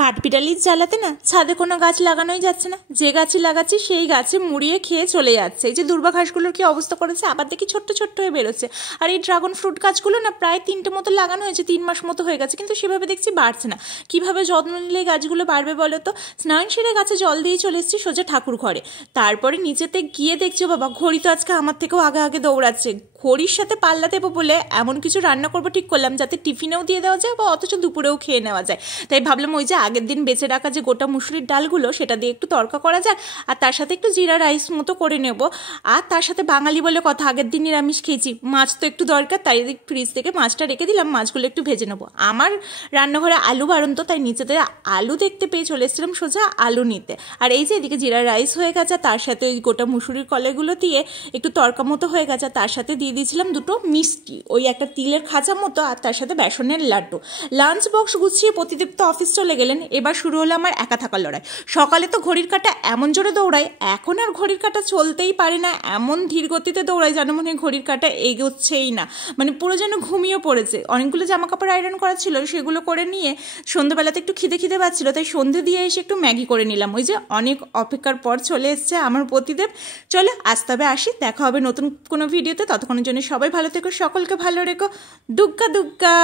কাঠবিড়ালির জ্বালাতে না ছাদে কোনো গাছ লাগানোই যাচ্ছে না, যে গাছে লাগাচ্ছি সেই গাছে মুড়িয়ে খেয়ে চলে যাচ্ছে। এই যে দুর্বা ঘাসগুলোর কি অবস্থা করেছে, আবার দেখি ছোট্ট ছোট্ট হয়ে বেরোচ্ছে। আর এই ড্রাগন ফ্রুট গাছগুলো না প্রায় 3টে মতো লাগানো হয়েছে, 3 মাস মতো হয়ে গেছে, কিন্তু সেভাবে দেখছি বাড়ছে না। কিভাবে যত্ন নিলে গাছগুলো বাড়বে বলো তো? স্নান সেরে গাছে জল দিয়ে চলে এসেছি সোজা ঠাকুর ঘরে। তারপরে নিচেতে গিয়ে দেখছি বাবা ঘড়ি তো আজকে আমার থেকেও আগে আগে দৌড়াচ্ছে। ঘড়ির সাথে পাল্লা দেবো বলে এমন কিছু রান্না করবো ঠিক করলাম যাতে টিফিনেও দিয়ে দেওয়া যায় বা অথচ দুপুরেও খেয়ে নেওয়া যায়। তাই ভাবলাম ওই যে আগের দিন বেঁচে রাখা যে গোটা মুসুরির ডালগুলো সেটা দিয়ে একটু তড়কা করা যাক, আর তার সাথে একটু জিরা রাইস মতো করে নেব। আর তার সাথে বাঙালি বলে কথা, আগের দিন নিরামিষ খেয়েছি, মাছ তো একটু দরকার, তাই ফ্রিজ থেকে মাছটা রেখে দিলাম, মাছগুলো একটু ভেজে নেবো। আমার রান্নাঘরে আলু বাড়ন্ত, তাই নিচেতে আলু দেখতে পেয়ে চলে এসেছিলাম সোজা আলু নিতে। আর এই যে এদিকে জিরা রাইস হয়ে গেছে, তার সাথে ওই গোটা মুসুরির কলাইগুলো দিয়ে একটু তড়কা মতো হয়ে গেছে, তার সাথে দিয়ে দিয়েছিলাম দুটো মিষ্টি, ওই একটা তিলের খাঁচা মতো, আর তার সাথে বেসনের লাড্ডু। লাঞ্চ বক্স গুছিয়ে প্রতিদীপ তো অফিস চলে গেলেন। এবার শুরু হলো আমার একা থাকার লড়াই। সকালে তো ঘড়ির কাঁটা এমন জোরে দৌড়ায়, এখন আর ঘড়ির কাঁটা চলতেই পারে না, এমন ধীর গতিতে দৌড়ায় যেন মনে হয় ঘড়ির কাঁটা এগোচ্ছেই না, মানে পুরো যেন ঘুমিয়ে পড়েছে। অনেকগুলো জামা কাপড় আয়রন করা ছিল, সেগুলো করে নিয়ে সন্ধ্যেবেলাতে একটু খিদে খিদে পাচ্ছিল, তাই সন্ধ্যে দিয়ে এসে একটু ম্যাগি করে নিলাম। ওই যে অনেক অপেক্ষার পর চলে এসছে আমার প্রতিদেব। চলো আজ তবে আসি, দেখা হবে নতুন কোনো ভিডিওতে। ততক্ষণের জন্য সবাই ভালো থেকো, সকলকে ভালো রেখো, দুগ্গা দুগ্গা।